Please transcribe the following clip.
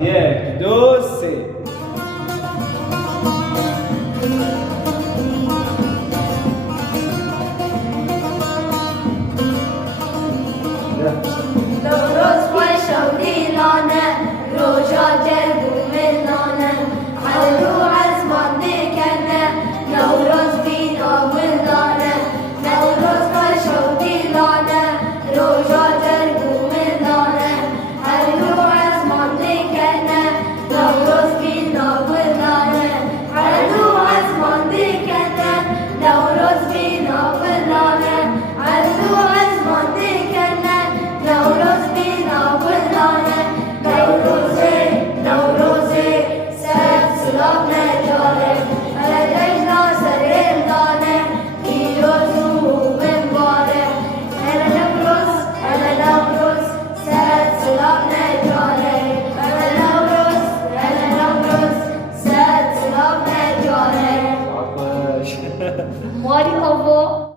1, 2, 3. نوروز خوش و دیلانه روژا جلب و ملانه علو عزمان نکنه نوروز بینا ولانه نوروز خوش و دیلانه روژا جلب و ملانه علو عزمان نکنه نوروز بینا ولانه علو عزمان نکنه نوروز بینا ولانه علو عزمان نکنه نوروز بینا ولانه نوروزه نوروزه سر سلام نجاره علجنا سرین دانه پیروز و منباره على نوروز سر سلام نجاره على نوروز سر سلام نجاره عطاش. ماری بابا